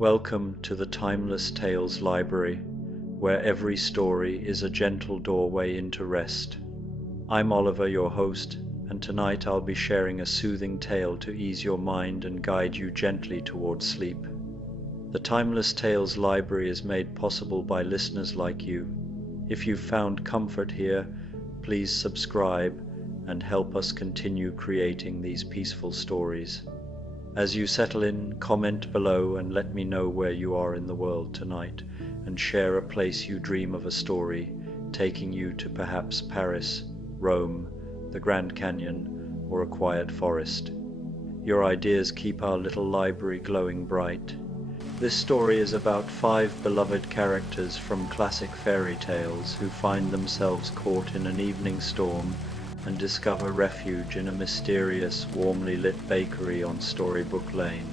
Welcome to the Timeless Tales Library, where every story is a gentle doorway into rest. I'm Oliver, your host, and tonight I'll be sharing a soothing tale to ease your mind and guide you gently towards sleep. The Timeless Tales Library is made possible by listeners like you. If you've found comfort here, please subscribe and help us continue creating these peaceful stories. As you settle in, comment below and let me know where you are in the world tonight, and share a place you dream of a story, taking you to perhaps Paris, Rome, the Grand Canyon, or a quiet forest. Your ideas keep our little library glowing bright. This story is about 5 beloved characters from classic fairy tales who find themselves caught in an evening storm and discover refuge in a mysterious, warmly lit bakery on Storybook Lane.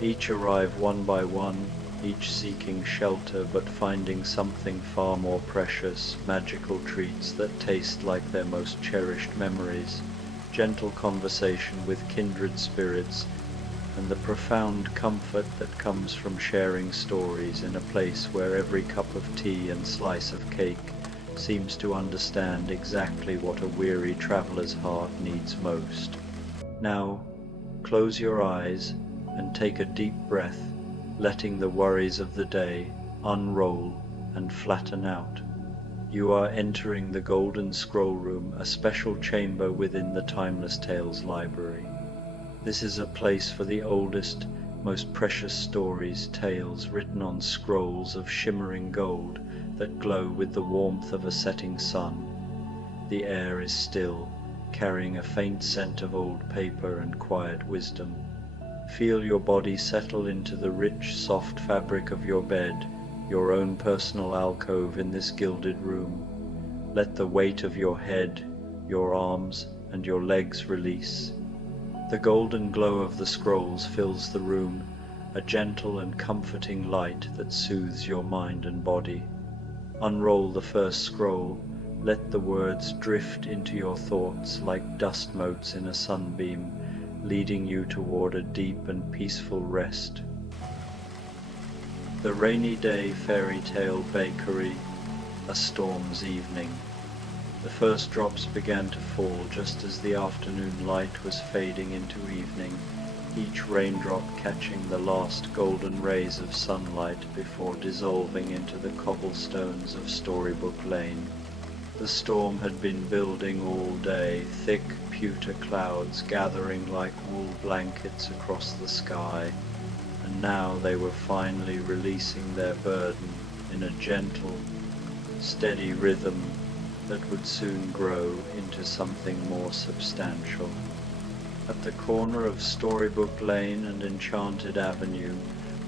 Each arrive one by one, each seeking shelter but finding something far more precious, magical treats that taste like their most cherished memories, gentle conversation with kindred spirits, and the profound comfort that comes from sharing stories in a place where every cup of tea and slice of cake seems to understand exactly what a weary traveler's heart needs most. Now, close your eyes and take a deep breath, letting the worries of the day unroll and flatten out. You are entering the Golden Scroll Room, a special chamber within the Timeless Tales Library. This is a place for the oldest, most precious stories, tales written on scrolls of shimmering gold that glow with the warmth of a setting sun. The air is still, carrying a faint scent of old paper and quiet wisdom. Feel your body settle into the rich, soft fabric of your bed, your own personal alcove in this gilded room. Let the weight of your head, your arms, and your legs release. The golden glow of the scrolls fills the room, a gentle and comforting light that soothes your mind and body. Unroll the first scroll, let the words drift into your thoughts like dust motes in a sunbeam, leading you toward a deep and peaceful rest. The Rainy Day Fairy Tale Bakery, a storm's evening. The first drops began to fall just as the afternoon light was fading into evening, each raindrop catching the last golden rays of sunlight before dissolving into the cobblestones of Storybook Lane. The storm had been building all day, thick pewter clouds gathering like wool blankets across the sky, and now they were finally releasing their burden in a gentle, steady rhythm that would soon grow into something more substantial. At the corner of Storybook Lane and Enchanted Avenue,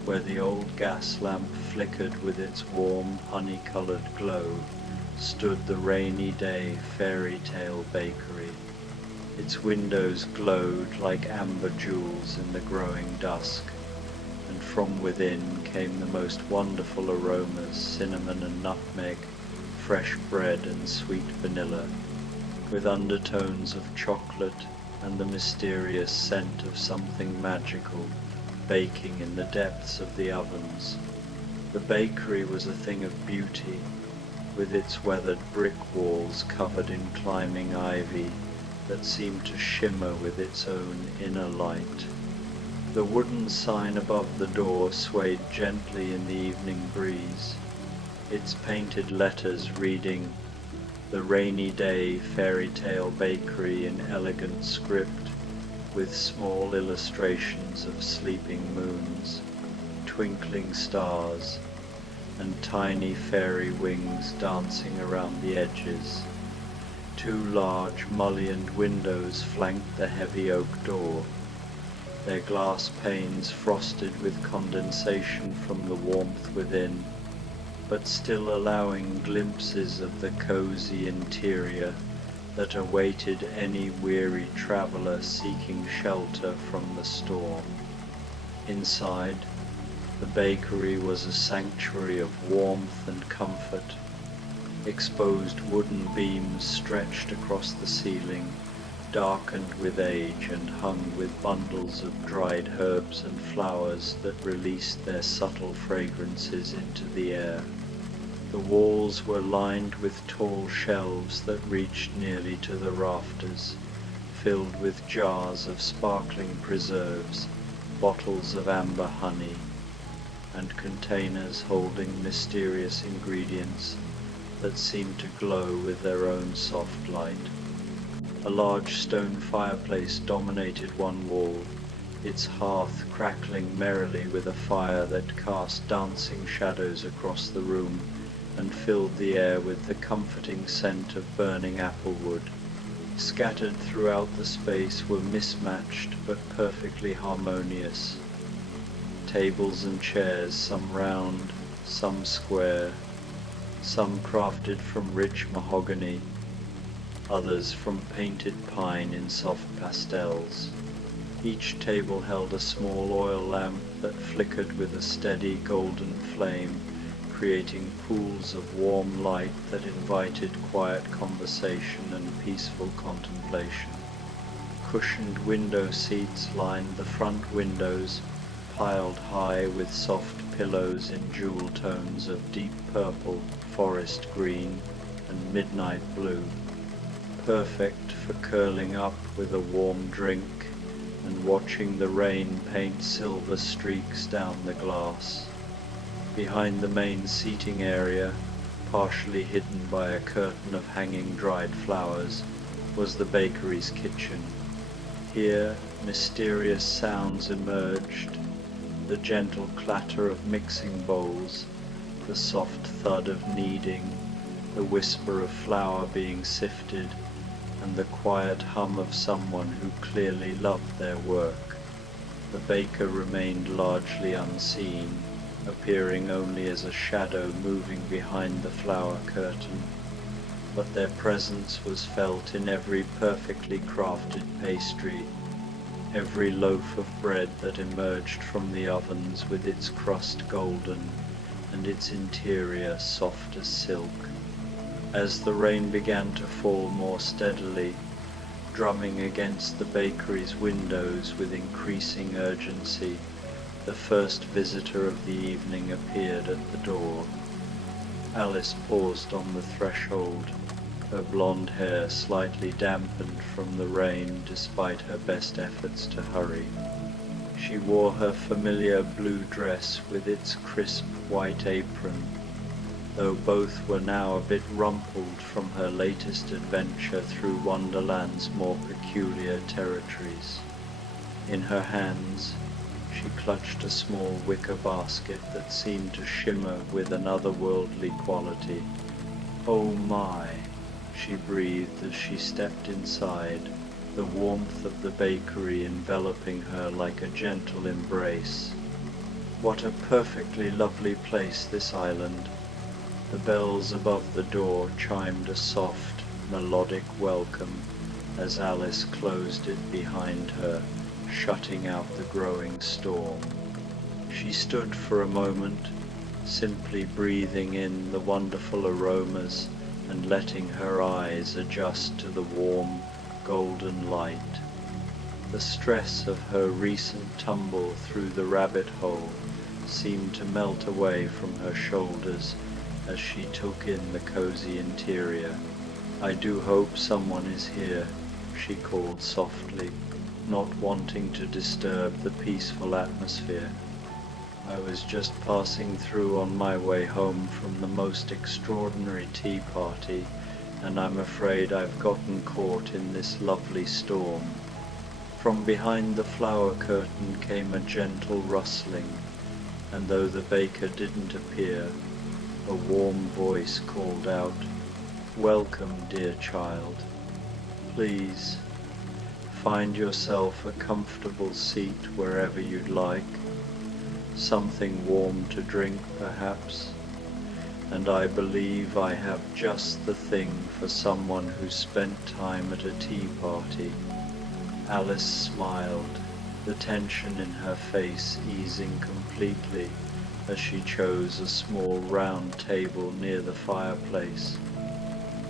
where the old gas lamp flickered with its warm, honey-colored glow, stood the Rainy Day Fairy Tale Bakery. Its windows glowed like amber jewels in the growing dusk, and from within came the most wonderful aromas, cinnamon and nutmeg, fresh bread and sweet vanilla, with undertones of chocolate and the mysterious scent of something magical baking in the depths of the ovens. The bakery was a thing of beauty, with its weathered brick walls covered in climbing ivy that seemed to shimmer with its own inner light. The wooden sign above the door swayed gently in the evening breeze, its painted letters reading, "The Rainy Day Fairy Tale Bakery" in elegant script, with small illustrations of sleeping moons, twinkling stars, and tiny fairy wings dancing around the edges. 2 large mullioned windows flanked the heavy oak door, their glass panes frosted with condensation from the warmth within, but still allowing glimpses of the cozy interior that awaited any weary traveler seeking shelter from the storm. Inside, the bakery was a sanctuary of warmth and comfort. Exposed wooden beams stretched across the ceiling, darkened with age and hung with bundles of dried herbs and flowers that released their subtle fragrances into the air. The walls were lined with tall shelves that reached nearly to the rafters, filled with jars of sparkling preserves, bottles of amber honey, and containers holding mysterious ingredients that seemed to glow with their own soft light. A large stone fireplace dominated one wall, its hearth crackling merrily with a fire that cast dancing shadows across the room and filled the air with the comforting scent of burning applewood. Scattered throughout the space were mismatched but perfectly harmonious tables and chairs, some round, some square, some crafted from rich mahogany, others from painted pine in soft pastels. Each table held a small oil lamp that flickered with a steady golden flame, creating pools of warm light that invited quiet conversation and peaceful contemplation. Cushioned window seats lined the front windows, piled high with soft pillows in jewel tones of deep purple, forest green, and midnight blue, perfect for curling up with a warm drink and watching the rain paint silver streaks down the glass. Behind the main seating area, partially hidden by a curtain of hanging dried flowers, was the bakery's kitchen. Here, mysterious sounds emerged, the gentle clatter of mixing bowls, the soft thud of kneading, the whisper of flour being sifted, and the quiet hum of someone who clearly loved their work. The baker remained largely unseen, appearing only as a shadow moving behind the flower curtain, but their presence was felt in every perfectly crafted pastry, every loaf of bread that emerged from the ovens with its crust golden and its interior soft as silk. As the rain began to fall more steadily, drumming against the bakery's windows with increasing urgency, the first visitor of the evening appeared at the door. Alice paused on the threshold, her blonde hair slightly dampened from the rain despite her best efforts to hurry. She wore her familiar blue dress with its crisp white apron, though both were now a bit rumpled from her latest adventure through Wonderland's more peculiar territories. In her hands, she clutched a small wicker basket that seemed to shimmer with an otherworldly quality. "Oh my," she breathed as she stepped inside, the warmth of the bakery enveloping her like a gentle embrace. What a perfectly lovely place, this island. The bells above the door chimed a soft, melodic welcome as Alice closed it behind her, shutting out the growing storm. She stood for a moment, simply breathing in the wonderful aromas and letting her eyes adjust to the warm, golden light. The stress of her recent tumble through the rabbit hole seemed to melt away from her shoulders as she took in the cozy interior. "I do hope someone is here," she called softly, not wanting to disturb the peaceful atmosphere. "I was just passing through on my way home from the most extraordinary tea party, and I'm afraid I've gotten caught in this lovely storm." From behind the flower curtain came a gentle rustling, and though the baker didn't appear, a warm voice called out, "Welcome, dear child. Please, find yourself a comfortable seat wherever you'd like. Something warm to drink, perhaps, and I believe I have just the thing for someone who spent time at a tea party." Alice smiled, the tension in her face easing completely as she chose a small round table near the fireplace.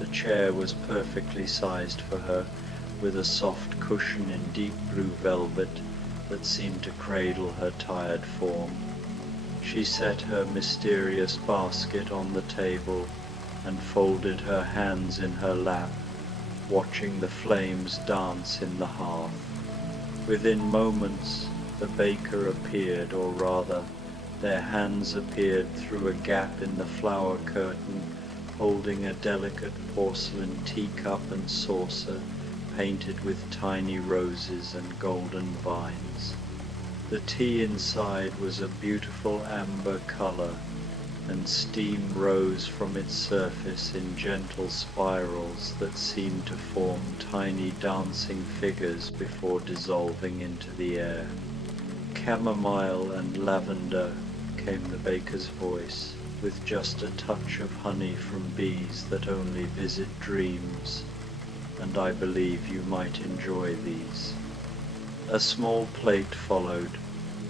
The chair was perfectly sized for her, with a soft cushion in deep blue velvet that seemed to cradle her tired form. She set her mysterious basket on the table and folded her hands in her lap, watching the flames dance in the hearth. Within moments, the baker appeared, or rather, their hands appeared through a gap in the flower curtain, holding a delicate porcelain teacup and saucer painted with tiny roses and golden vines. The tea inside was a beautiful amber color, and steam rose from its surface in gentle spirals that seemed to form tiny dancing figures before dissolving into the air. Chamomile and lavender, came the baker's voice, with just a touch of honey from bees that only visit dreams, and I believe you might enjoy these. A small plate followed,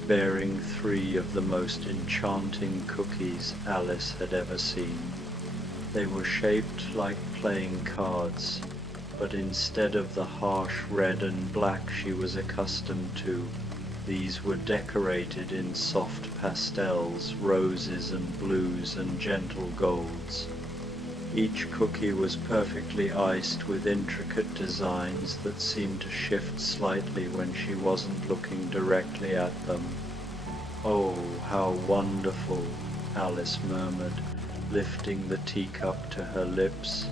bearing 3 of the most enchanting cookies Alice had ever seen. They were shaped like playing cards, but instead of the harsh red and black she was accustomed to, these were decorated in soft pastels, roses and blues and gentle golds. Each cookie was perfectly iced with intricate designs that seemed to shift slightly when she wasn't looking directly at them. "Oh, how wonderful," Alice murmured, lifting the teacup to her lips.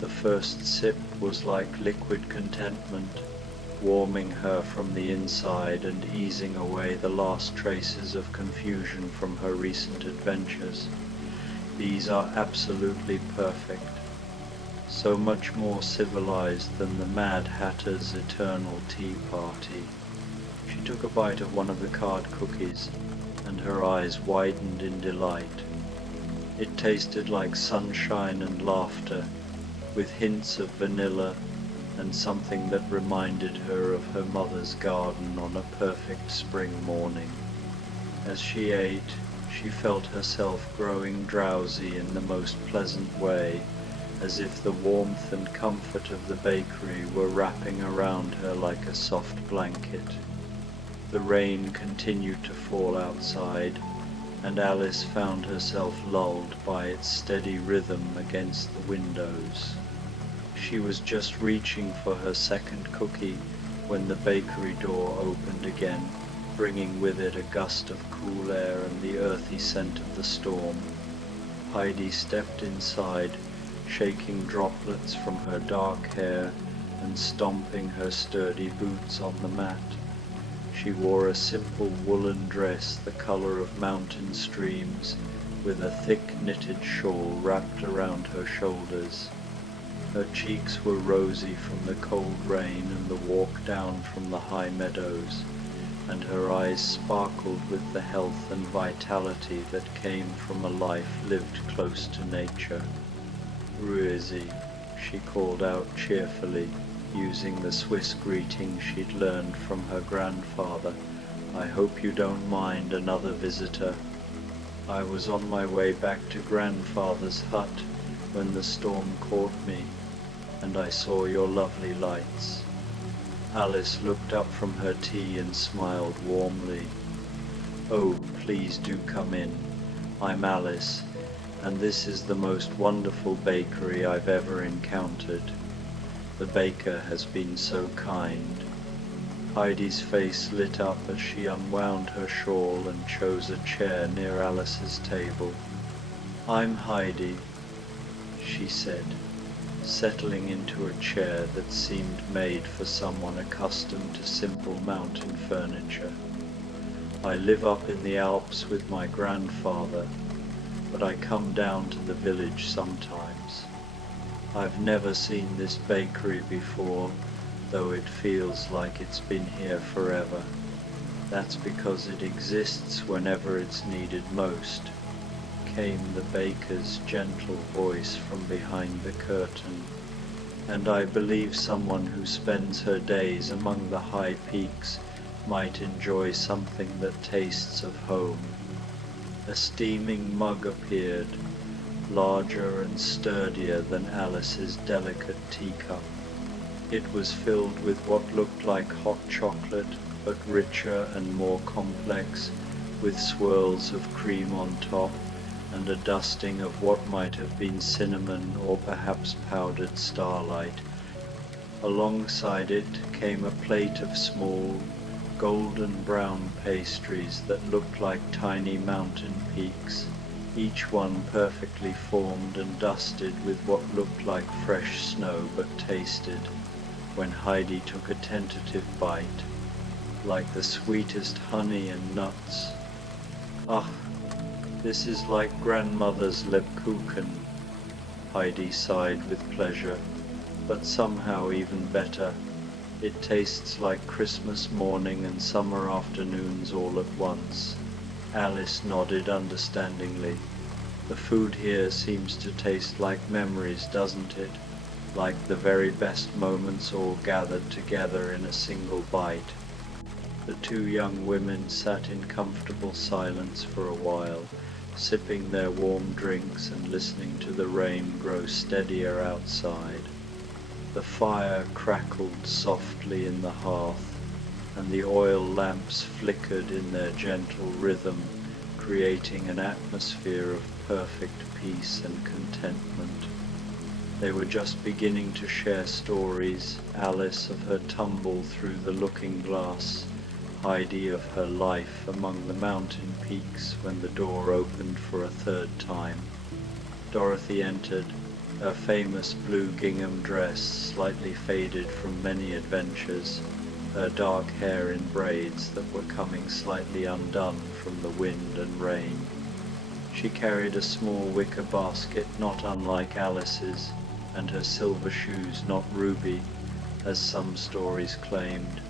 The first sip was like liquid contentment, warming her from the inside and easing away the last traces of confusion from her recent adventures. These are absolutely perfect, so much more civilized than the Mad Hatter's eternal tea party. She took a bite of one of the card cookies, and her eyes widened in delight. It tasted like sunshine and laughter, with hints of vanilla and something that reminded her of her mother's garden on a perfect spring morning. As she ate, she felt herself growing drowsy in the most pleasant way, as if the warmth and comfort of the bakery were wrapping around her like a soft blanket. The rain continued to fall outside, and Alice found herself lulled by its steady rhythm against the windows. She was just reaching for her second cookie when the bakery door opened again, bringing with it a gust of cool air and the earthy scent of the storm. Heidi stepped inside, shaking droplets from her dark hair and stomping her sturdy boots on the mat. She wore a simple woolen dress the color of mountain streams, with a thick knitted shawl wrapped around her shoulders. Her cheeks were rosy from the cold rain and the walk down from the high meadows, and her eyes sparkled with the health and vitality that came from a life lived close to nature. "Ruizi," she called out cheerfully, using the Swiss greeting she'd learned from her grandfather. "I hope you don't mind another visitor. I was on my way back to grandfather's hut when the storm caught me, and I saw your lovely lights." Alice looked up from her tea and smiled warmly. "Oh, please do come in. I'm Alice, and this is the most wonderful bakery I've ever encountered. The baker has been so kind." Heidi's face lit up as she unwound her shawl and chose a chair near Alice's table. "I'm Heidi," she said, settling into a chair that seemed made for someone accustomed to simple mountain furniture. "I live up in the Alps with my grandfather, but I come down to the village sometimes. I've never seen this bakery before, though it feels like it's been here forever. That's because it exists whenever it's needed most," came the baker's gentle voice from behind the curtain, "and I believe someone who spends her days among the high peaks might enjoy something that tastes of home." A steaming mug appeared, larger and sturdier than Alice's delicate teacup. It was filled with what looked like hot chocolate, but richer and more complex, with swirls of cream on top and a dusting of what might have been cinnamon or perhaps powdered starlight. Alongside it came a plate of small, golden brown pastries that looked like tiny mountain peaks, each one perfectly formed and dusted with what looked like fresh snow but tasted, when Heidi took a tentative bite, like the sweetest honey and nuts. "Ah, this is like grandmother's Lebkuchen," Heidi sighed with pleasure, "but somehow even better. It tastes like Christmas morning and summer afternoons all at once." Alice nodded understandingly. "The food here seems to taste like memories, doesn't it? Like the very best moments all gathered together in a single bite." The two young women sat in comfortable silence for a while, sipping their warm drinks and listening to the rain grow steadier outside. The fire crackled softly in the hearth, and the oil lamps flickered in their gentle rhythm, creating an atmosphere of perfect peace and contentment. They were just beginning to share stories, Alice of her tumble through the looking glass, Heidi of her life among the mountain peaks, when the door opened for a third time. Dorothy entered, her famous blue gingham dress slightly faded from many adventures, her dark hair in braids that were coming slightly undone from the wind and rain. She carried a small wicker basket not unlike Alice's, and her silver shoes not ruby, as some stories claimed,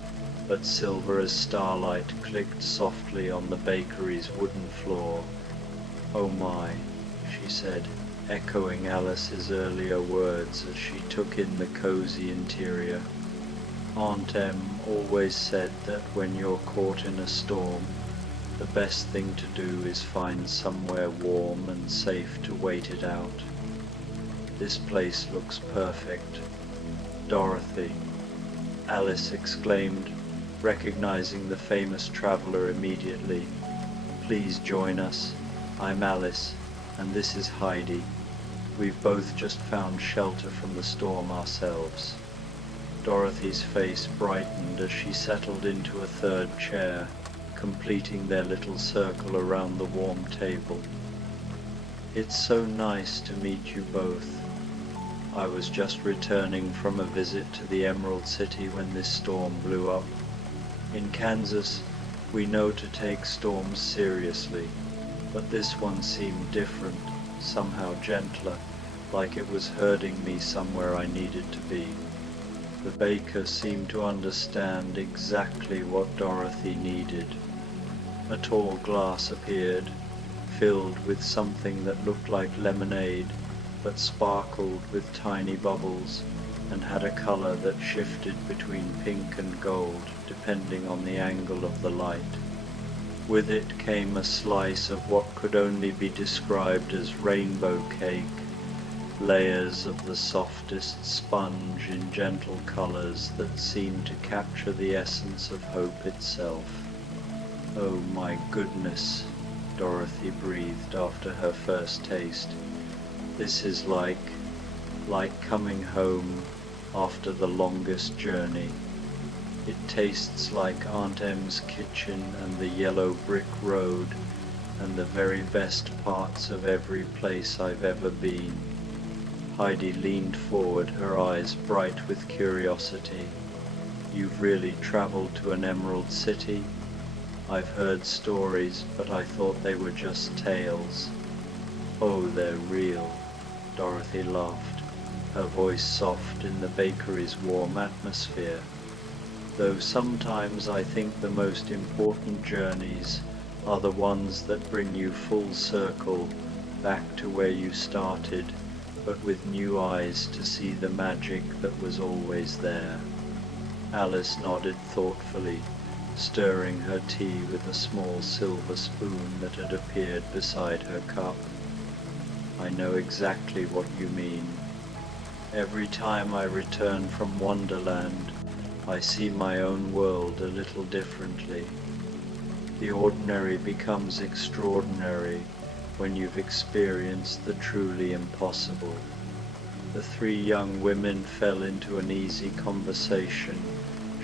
but silver as starlight clicked softly on the bakery's wooden floor. "Oh my," she said, echoing Alice's earlier words as she took in the cozy interior. "Aunt Em always said that when you're caught in a storm, the best thing to do is find somewhere warm and safe to wait it out. This place looks perfect." "Dorothy," Alice exclaimed, recognizing the famous traveler immediately. "Please join us. I'm Alice, and this is Heidi. We've both just found shelter from the storm ourselves." Dorothy's face brightened as she settled into a third chair, completing their little circle around the warm table. "It's so nice to meet you both. I was just returning from a visit to the Emerald City when this storm blew up. In Kansas, we know to take storms seriously, but this one seemed different, somehow gentler, like it was herding me somewhere I needed to be." The baker seemed to understand exactly what Dorothy needed. A tall glass appeared, filled with something that looked like lemonade, but sparkled with tiny bubbles, and had a color that shifted between pink and gold, depending on the angle of the light. With it came a slice of what could only be described as rainbow cake, layers of the softest sponge in gentle colors that seemed to capture the essence of hope itself. "Oh my goodness," Dorothy breathed after her first taste. "This is like coming home after the longest journey. It tastes like Aunt Em's kitchen and the yellow brick road and the very best parts of every place I've ever been." Heidi leaned forward, her eyes bright with curiosity. "You've really traveled to an Emerald City? I've heard stories, but I thought they were just tales." "Oh, they're real," Dorothy laughed, her voice soft in the bakery's warm atmosphere. "Though sometimes I think the most important journeys are the ones that bring you full circle back to where you started, but with new eyes to see the magic that was always there." Alice nodded thoughtfully, stirring her tea with a small silver spoon that had appeared beside her cup. "I know exactly what you mean. Every time I return from Wonderland, I see my own world a little differently. The ordinary becomes extraordinary when you've experienced the truly impossible. The three young women fell into an easy conversation,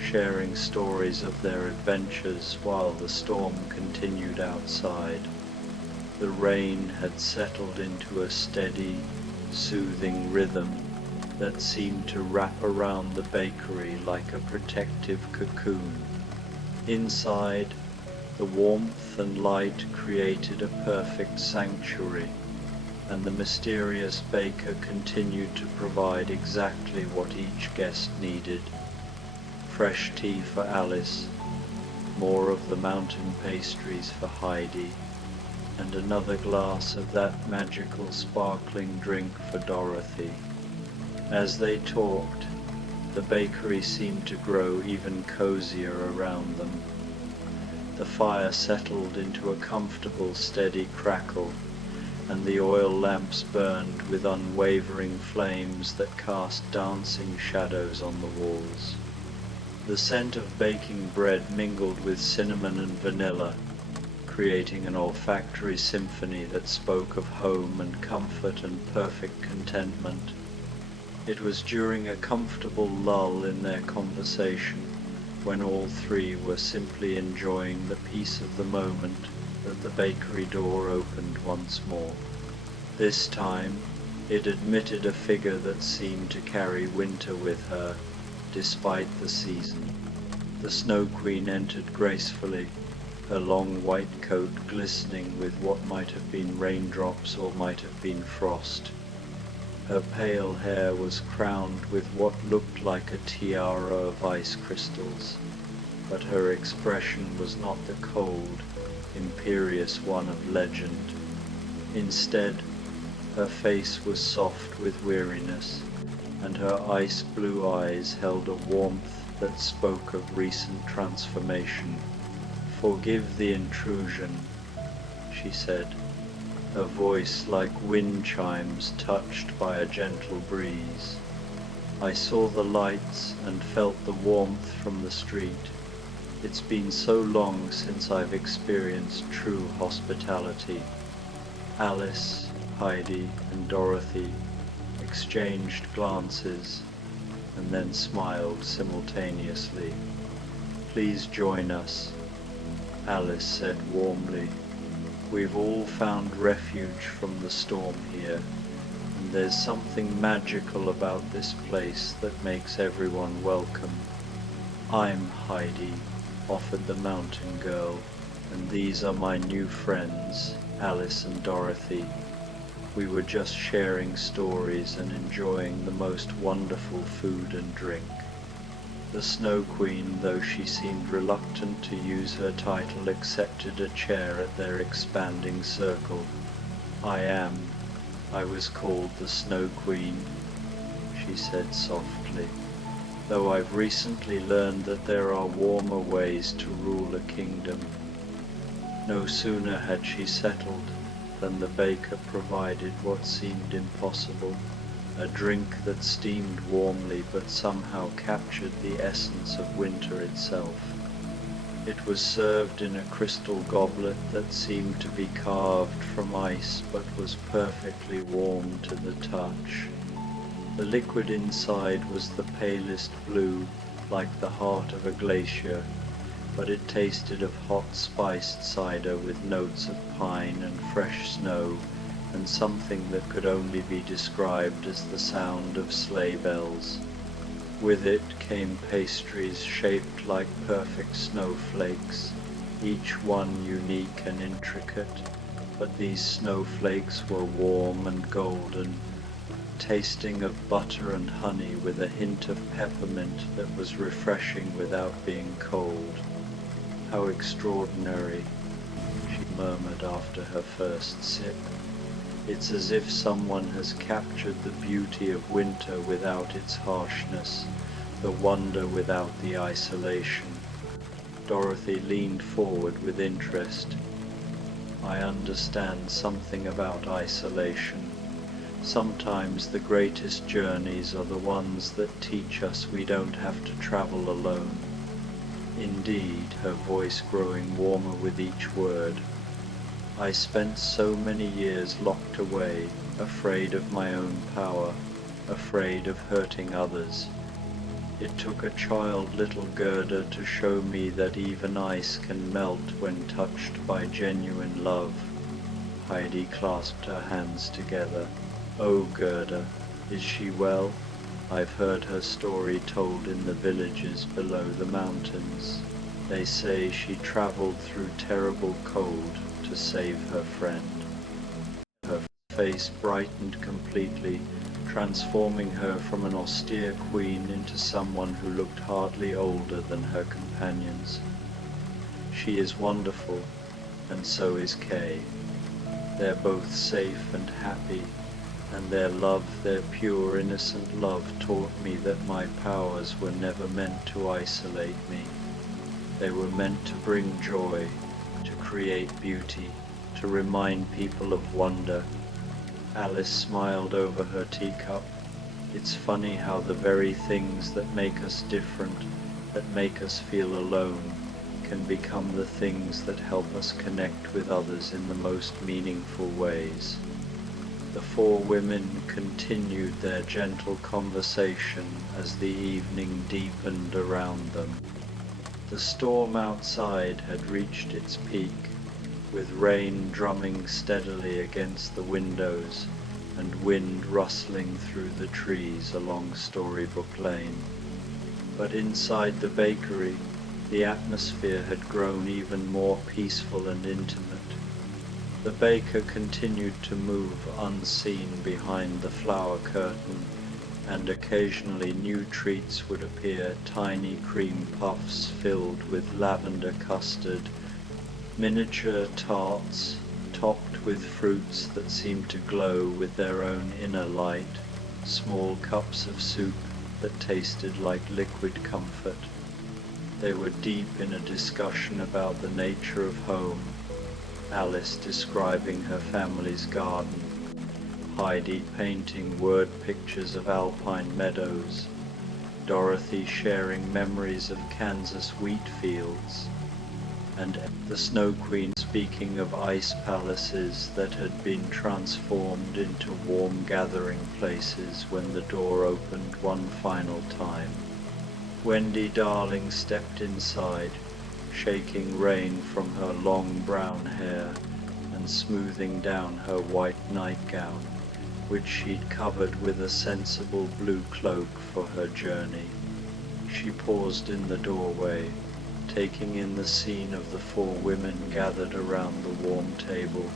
sharing stories of their adventures while the storm continued outside. The rain had settled into a steady, soothing rhythm that seemed to wrap around the bakery like a protective cocoon. Inside, the warmth and light created a perfect sanctuary, and the mysterious baker continued to provide exactly what each guest needed. Fresh tea for Alice, more of the mountain pastries for Heidi, and another glass of that magical sparkling drink for Dorothy. As they talked, the bakery seemed to grow even cozier around them. The fire settled into a comfortable, steady crackle, and the oil lamps burned with unwavering flames that cast dancing shadows on the walls. The scent of baking bread mingled with cinnamon and vanilla, creating an olfactory symphony that spoke of home and comfort and perfect contentment. It was during a comfortable lull in their conversation, when all three were simply enjoying the peace of the moment, that the bakery door opened once more. This time, it admitted a figure that seemed to carry winter with her, despite the season. The Snow Queen entered gracefully, her long white coat glistening with what might have been raindrops or might have been frost. Her pale hair was crowned with what looked like a tiara of ice crystals, but her expression was not the cold, imperious one of legend. Instead, her face was soft with weariness, and her ice-blue eyes held a warmth that spoke of recent transformation. "Forgive the intrusion," she said, her voice like wind chimes touched by a gentle breeze. "I saw the lights and felt the warmth from the street. It's been so long since I've experienced true hospitality." Alice, Heidi, and Dorothy exchanged glances and then smiled simultaneously. "Please join us," Alice said warmly. "We've all found refuge from the storm here, and there's something magical about this place that makes everyone welcome." "I'm Heidi," offered the mountain girl, "and these are my new friends, Alice and Dorothy. We were just sharing stories and enjoying the most wonderful food and drink." The Snow Queen, though she seemed reluctant to use her title, accepted a chair at their expanding circle. I was called the Snow Queen," she said softly, "though I've recently learned that there are warmer ways to rule a kingdom." No sooner had she settled than the baker provided what seemed impossible, a drink that steamed warmly but somehow captured the essence of winter itself. It was served in a crystal goblet that seemed to be carved from ice but was perfectly warm to the touch. The liquid inside was the palest blue, like the heart of a glacier, but it tasted of hot spiced cider with notes of pine and fresh snow, and something that could only be described as the sound of sleigh bells. With it came pastries shaped like perfect snowflakes, each one unique and intricate, but these snowflakes were warm and golden, tasting of butter and honey with a hint of peppermint that was refreshing without being cold. "How extraordinary," she murmured after her first sip. "It's as if someone has captured the beauty of winter without its harshness, the wonder without the isolation." Dorothy leaned forward with interest. "I understand something about isolation, Sometimes the greatest journeys are the ones that teach us we don't have to travel alone. Indeed, her voice growing warmer with each word. I spent so many years locked away, afraid of my own power, afraid of hurting others. It took a child little Gerda to show me that even ice can melt when touched by genuine love. Heidi clasped her hands together. Oh, Gerda, is she well? I've heard her story told in the villages below the mountains. They say she traveled through terrible cold to save her friend. Her face brightened completely, transforming her from an austere queen into someone who looked hardly older than her companions. She is wonderful, and so is Kay. They're both safe and happy, and their love, their pure innocent love, taught me that my powers were never meant to isolate me. They were meant to bring joy, to create beauty, to remind people of wonder. Alice smiled over her teacup. It's funny how the very things that make us different, that make us feel alone, can become the things that help us connect with others in the most meaningful ways. The four women continued their gentle conversation as the evening deepened around them. The storm outside had reached its peak, with rain drumming steadily against the windows and wind rustling through the trees along Storybook Lane. But inside the bakery, the atmosphere had grown even more peaceful and intimate. The baker continued to move unseen behind the flower curtain, and occasionally new treats would appear, tiny cream puffs filled with lavender custard, miniature tarts topped with fruits that seemed to glow with their own inner light, small cups of soup that tasted like liquid comfort. They were deep in a discussion about the nature of home, Alice describing her family's garden, Heidi painting word pictures of alpine meadows, Dorothy sharing memories of Kansas wheat fields, and the Snow Queen speaking of ice palaces that had been transformed into warm gathering places when the door opened one final time. Wendy Darling stepped inside, shaking rain from her long brown hair and smoothing down her white nightgown, which she'd covered with a sensible blue cloak for her journey. She paused in the doorway, taking in the scene of the four women gathered around the warm table,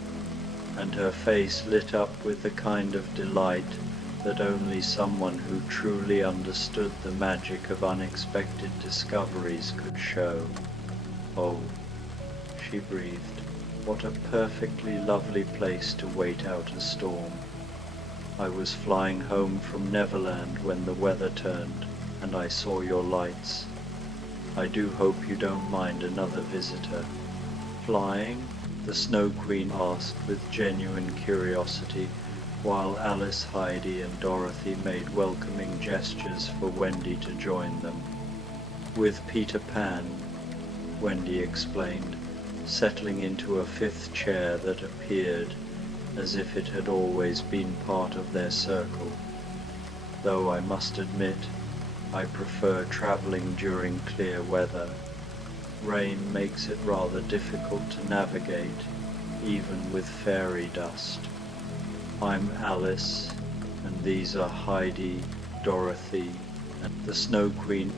and her face lit up with the kind of delight that only someone who truly understood the magic of unexpected discoveries could show. Oh, she breathed, what a perfectly lovely place to wait out a storm. I was flying home from Neverland when the weather turned, and I saw your lights. I do hope you don't mind another visitor. Flying? The Snow Queen asked with genuine curiosity, while Alice, Heidi, and Dorothy made welcoming gestures for Wendy to join them. With Peter Pan, Wendy explained, settling into a fifth chair that appeared as if it had always been part of their circle. Though I must admit, I prefer traveling during clear weather. Rain makes it rather difficult to navigate, even with fairy dust. I'm Alice, and these are Heidi, Dorothy, and the Snow Queen,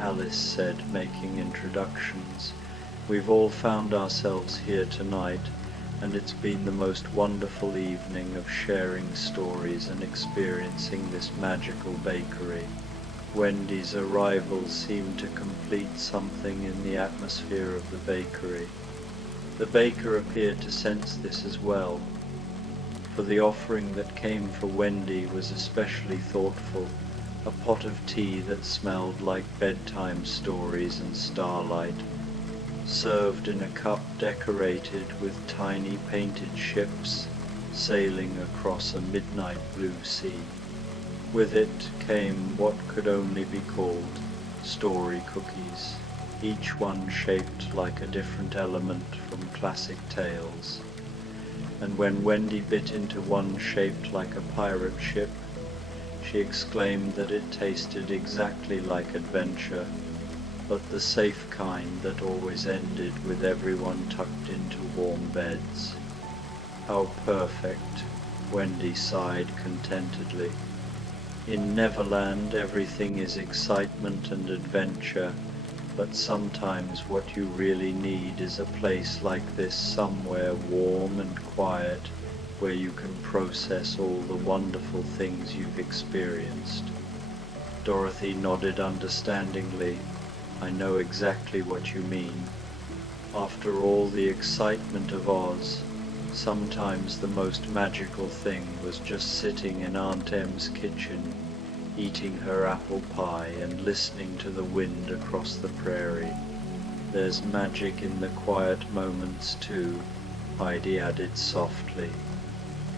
Alice said, making introductions. We've all found ourselves here tonight, and it's been the most wonderful evening of sharing stories and experiencing this magical bakery. Wendy's arrival seemed to complete something in the atmosphere of the bakery. The baker appeared to sense this as well, for the offering that came for Wendy was especially thoughtful, a pot of tea that smelled like bedtime stories and starlight, served in a cup decorated with tiny painted ships, sailing across a midnight blue sea. With it came what could only be called story cookies, each one shaped like a different element from classic tales. And when Wendy bit into one shaped like a pirate ship, she exclaimed that it tasted exactly like adventure, but the safe kind that always ended with everyone tucked into warm beds. How perfect, Wendy sighed contentedly. In Neverland everything is excitement and adventure, but sometimes what you really need is a place like this, somewhere warm and quiet, where you can process all the wonderful things you've experienced. Dorothy nodded understandingly. I know exactly what you mean. After all the excitement of Oz, sometimes the most magical thing was just sitting in Aunt Em's kitchen, eating her apple pie and listening to the wind across the prairie. There's magic in the quiet moments too, Heidi added softly.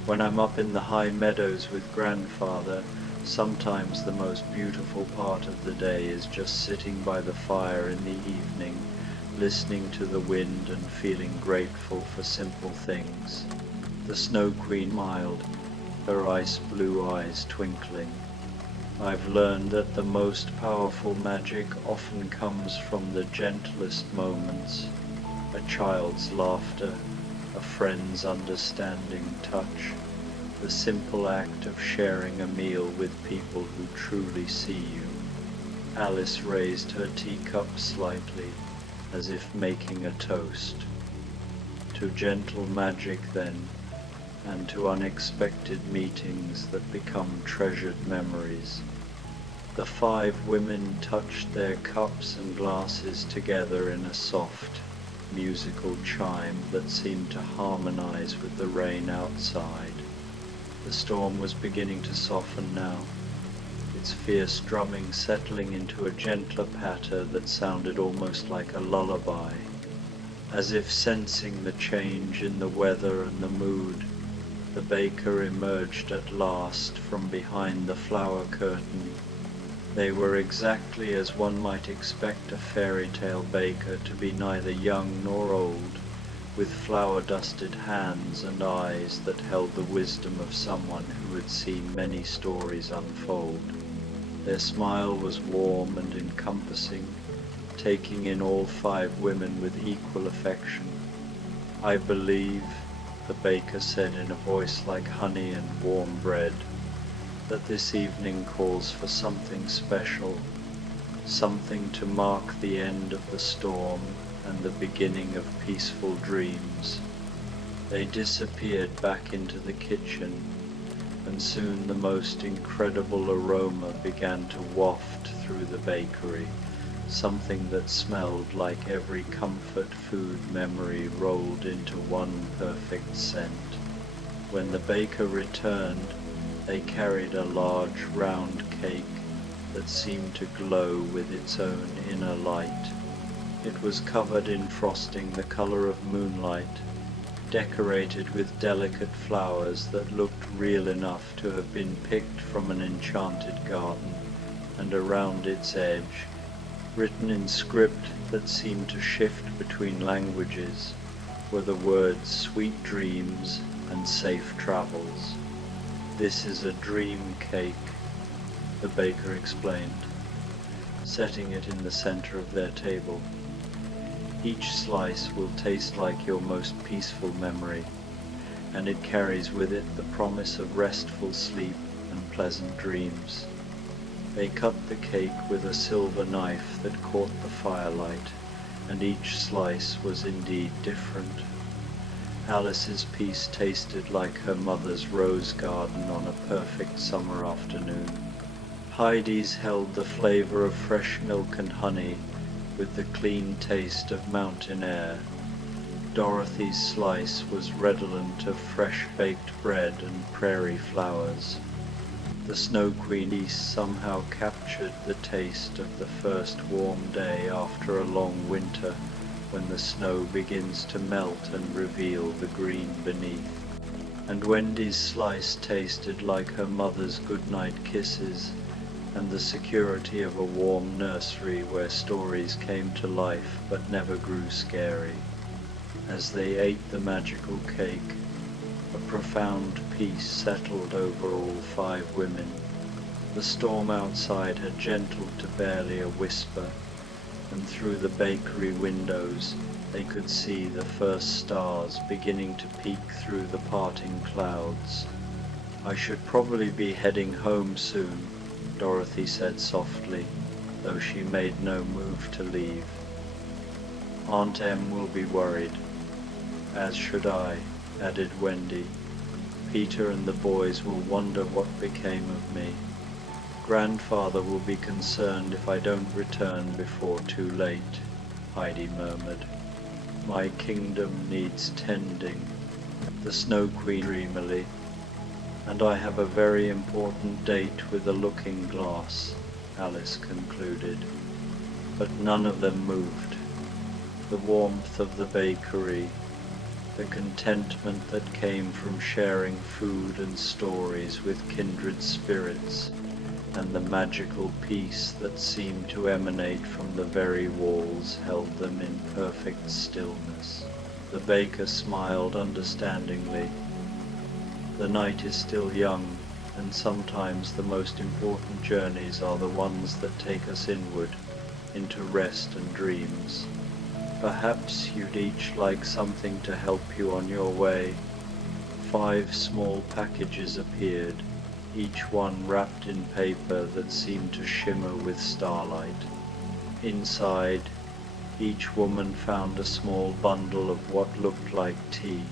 When I'm up in the high meadows with Grandfather, sometimes the most beautiful part of the day is just sitting by the fire in the evening, listening to the wind and feeling grateful for simple things. The Snow Queen smiled, her ice blue eyes twinkling. I've learned that the most powerful magic often comes from the gentlest moments, a child's laughter, a friend's understanding touch, the simple act of sharing a meal with people who truly see you. Alice raised her teacup slightly, as if making a toast. To gentle magic then, and to unexpected meetings that become treasured memories. The 5 women touched their cups and glasses together in a soft, musical chime that seemed to harmonize with the rain outside. The storm was beginning to soften now, its fierce drumming settling into a gentler patter that sounded almost like a lullaby. As if sensing the change in the weather and the mood, the baker emerged at last from behind the flower curtain. They were exactly as one might expect a fairy tale baker to be, neither young nor old, with flower-dusted hands and eyes that held the wisdom of someone who had seen many stories unfold. Their smile was warm and encompassing, taking in all 5 women with equal affection. I believe, the baker said in a voice like honey and warm bread, that this evening calls for something special, something to mark the end of the storm and the beginning of peaceful dreams. They disappeared back into the kitchen, and soon the most incredible aroma began to waft through the bakery, something that smelled like every comfort food memory rolled into one perfect scent. When the baker returned, they carried a large round cake that seemed to glow with its own inner light. It was covered in frosting the color of moonlight, decorated with delicate flowers that looked real enough to have been picked from an enchanted garden, and around its edge, written in script that seemed to shift between languages, were the words "Sweet Dreams" and "Safe Travels." "This is a dream cake," the baker explained, setting it in the center of their table. "Each slice will taste like your most peaceful memory, and it carries with it the promise of restful sleep and pleasant dreams." They cut the cake with a silver knife that caught the firelight, and each slice was indeed different. Alice's piece tasted like her mother's rose garden on a perfect summer afternoon. Heidi's held the flavor of fresh milk and honey with the clean taste of mountain air. Dorothy's slice was redolent of fresh baked bread and prairie flowers. The Snow Queen somehow captured the taste of the first warm day after a long winter, when the snow begins to melt and reveal the green beneath. and Wendy's slice tasted like her mother's goodnight kisses and the security of a warm nursery where stories came to life but never grew scary. As they ate the magical cake, a profound peace settled over all 5 women. The storm outside had gentled to barely a whisper, and through the bakery windows they could see the first stars beginning to peek through the parting clouds. "I should probably be heading home soon," Dorothy said softly, though she made no move to leave. "Aunt Em will be worried." "As should I," added Wendy. "Peter and the boys will wonder what became of me. Grandfather will be concerned if I don't return before too late," Heidi murmured. "My kingdom needs tending," the Snow Queen dreamily. "And I have a very important date with a looking glass," Alice concluded. But none of them moved. The warmth of the bakery, the contentment that came from sharing food and stories with kindred spirits, and the magical peace that seemed to emanate from the very walls held them in perfect stillness. The baker smiled understandingly. "The night is still young, and sometimes the most important journeys are the ones that take us inward, into rest and dreams. Perhaps you'd each like something to help you on your way." 5 small packages appeared, each one wrapped in paper that seemed to shimmer with starlight. Inside, each woman found a small bundle of what looked like tea,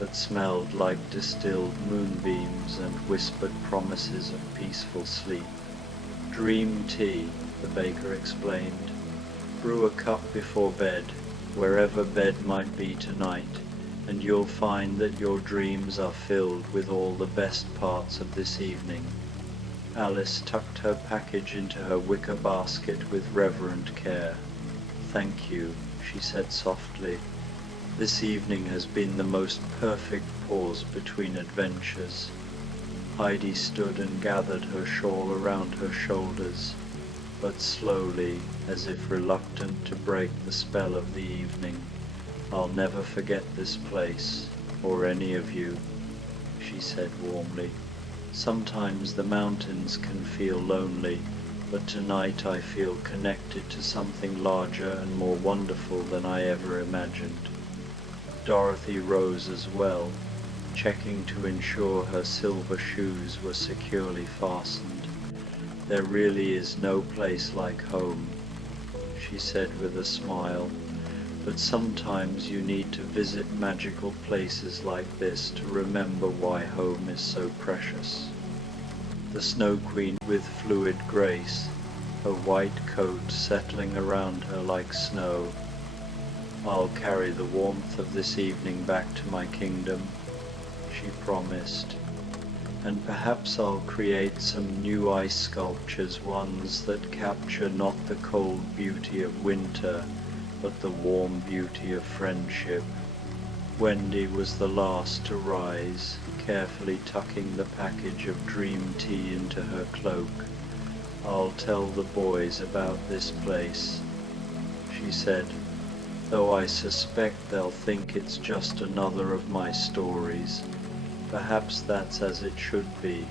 that smelled like distilled moonbeams and whispered promises of peaceful sleep. "Dream tea," the baker explained. "Brew a cup before bed, wherever bed might be tonight, and you'll find that your dreams are filled with all the best parts of this evening." Alice tucked her package into her wicker basket with reverent care. "Thank you," she said softly. "This evening has been the most perfect pause between adventures." Heidi stood and gathered her shawl around her shoulders, but slowly, as if reluctant to break the spell of the evening. "I'll never forget this place, or any of you," she said warmly. "Sometimes the mountains can feel lonely, but tonight I feel connected to something larger and more wonderful than I ever imagined." Dorothy rose as well, checking to ensure her silver shoes were securely fastened. "There really is no place like home," she said with a smile, "but sometimes you need to visit magical places like this to remember why home is so precious." The Snow Queen, with fluid grace, her white coat settling around her like snow. "I'll carry the warmth of this evening back to my kingdom," she promised. "And perhaps I'll create some new ice sculptures, ones that capture not the cold beauty of winter, but the warm beauty of friendship." Wendy was the last to rise, carefully tucking the package of dream tea into her cloak. "I'll tell the boys about this place," she said, "though I suspect they'll think it's just another of my stories. Perhaps that's as it should be."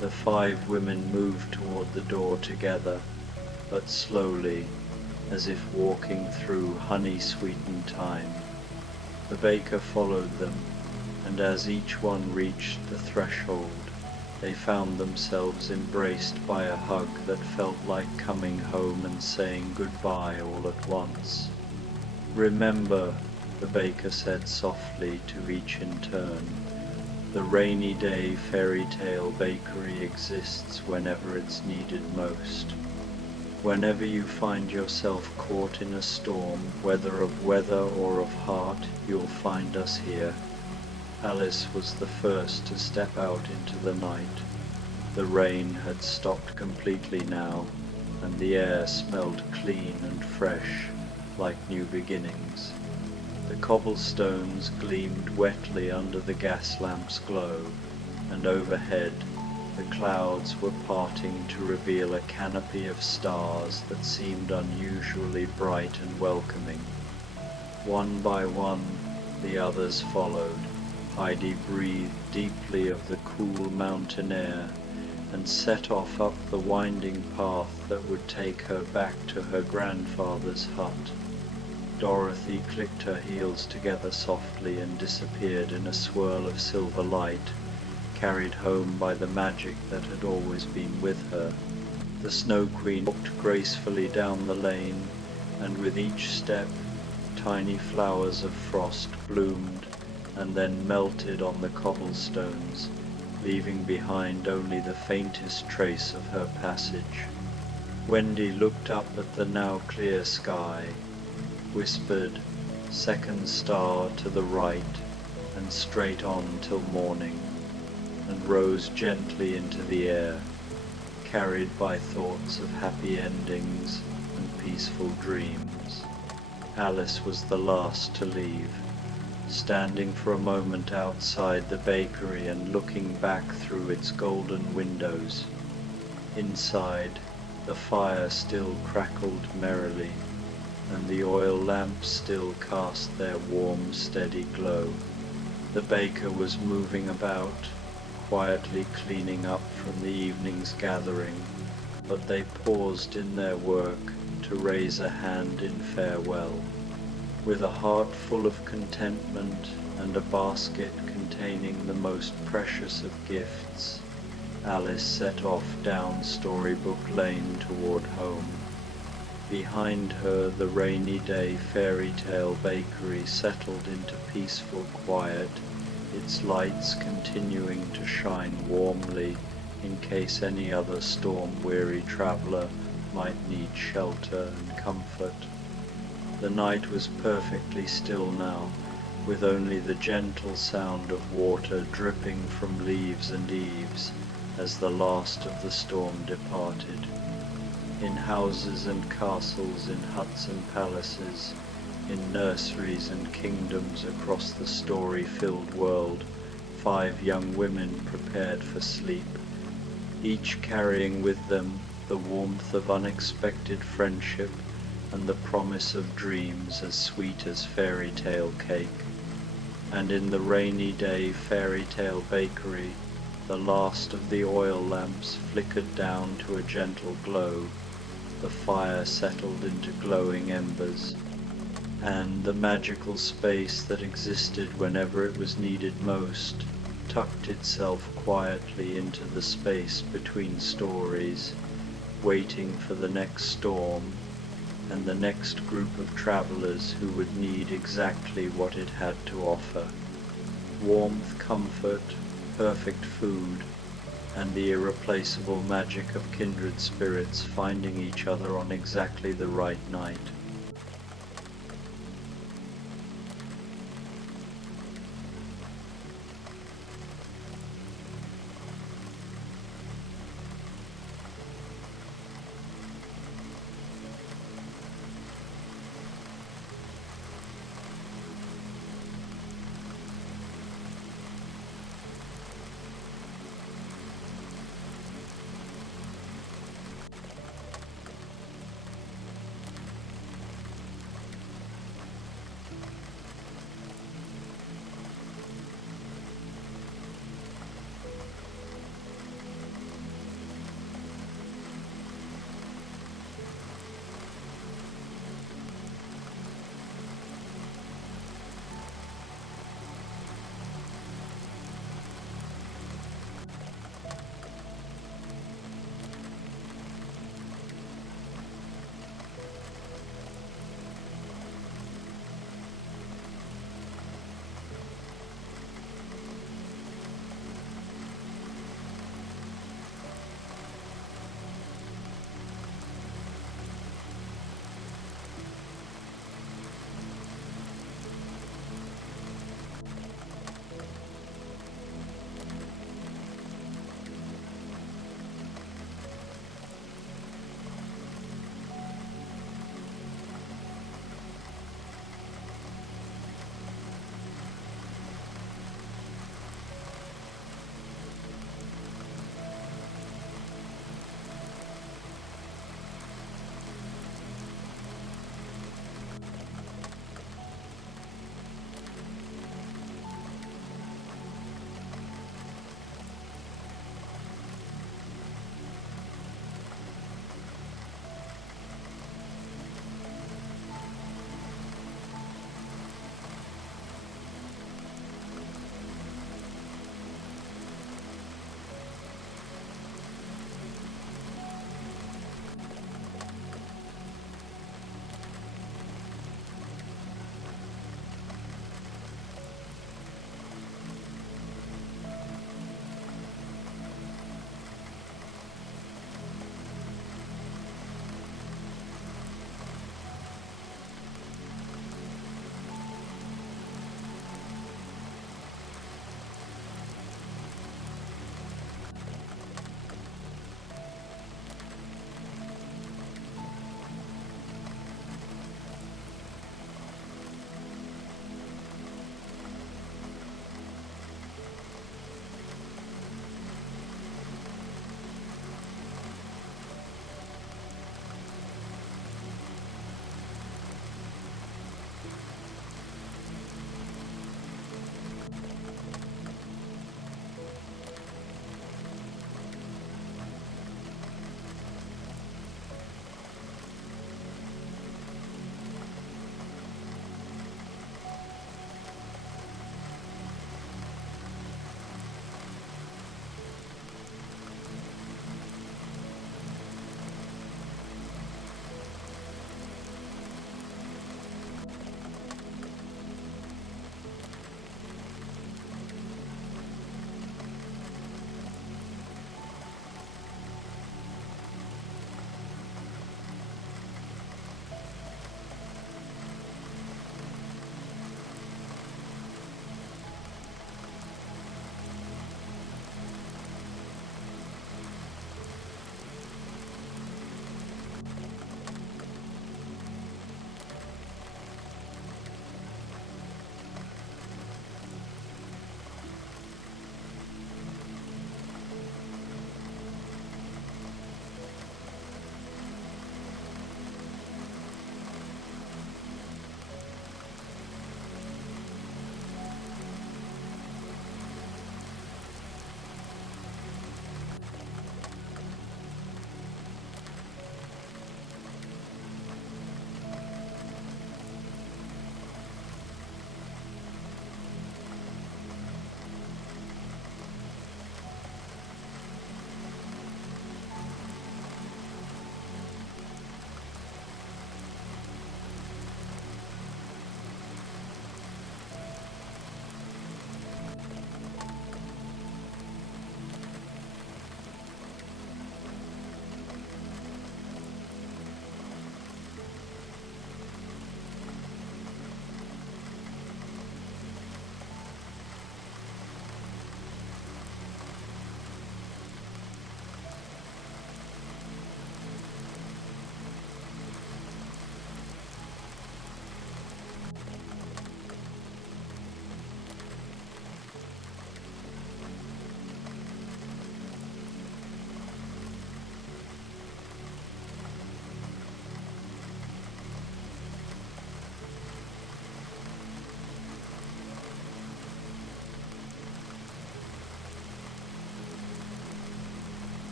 The 5 women moved toward the door together, but slowly, as if walking through honey-sweetened time. The baker followed them, and as each one reached the threshold, they found themselves embraced by a hug that felt like coming home and saying goodbye all at once. "Remember," the baker said softly to each in turn, "the rainy day fairy tale bakery exists whenever it's needed most. Whenever you find yourself caught in a storm, whether of weather or of heart, you'll find us here." Alice was the first to step out into the night. The rain had stopped completely now, and the air smelled clean and fresh, like new beginnings. The cobblestones gleamed wetly under the gas lamp's glow, and overhead the clouds were parting to reveal a canopy of stars that seemed unusually bright and welcoming. One by one the others followed. Heidi breathed deeply of the cool mountain air and set off up the winding path that would take her back to her grandfather's hut. Dorothy clicked her heels together softly and disappeared in a swirl of silver light, carried home by the magic that had always been with her. The Snow Queen walked gracefully down the lane, and with each step tiny flowers of frost bloomed and then melted on the cobblestones, leaving behind only the faintest trace of her passage. Wendy looked up at the now clear sky, whispered, "Second star to the right, and straight on till morning," and rose gently into the air, carried by thoughts of happy endings and peaceful dreams. Alice was the last to leave, standing for a moment outside the bakery and looking back through its golden windows. Inside, the fire still crackled merrily, and the oil lamps still cast their warm, steady glow. The baker was moving about, quietly cleaning up from the evening's gathering, but they paused in their work to raise a hand in farewell. With a heart full of contentment and a basket containing the most precious of gifts, Alice set off down Storybook Lane toward home. Behind her, the rainy day fairytale bakery settled into peaceful quiet, its lights continuing to shine warmly in case any other storm-weary traveler might need shelter and comfort. The night was perfectly still now, with only the gentle sound of water dripping from leaves and eaves as the last of the storm departed. In houses and castles, in huts and palaces, in nurseries and kingdoms across the story-filled world, 5 young women prepared for sleep, each carrying with them the warmth of unexpected friendship and the promise of dreams as sweet as fairy tale cake. And in the rainy day fairy tale bakery, the last of the oil lamps flickered down to a gentle glow, the fire settled into glowing embers, and the magical space that existed whenever it was needed most tucked itself quietly into the space between stories, waiting for the next storm and the next group of travelers who would need exactly what it had to offer: warmth, comfort, perfect food, and the irreplaceable magic of kindred spirits finding each other on exactly the right night.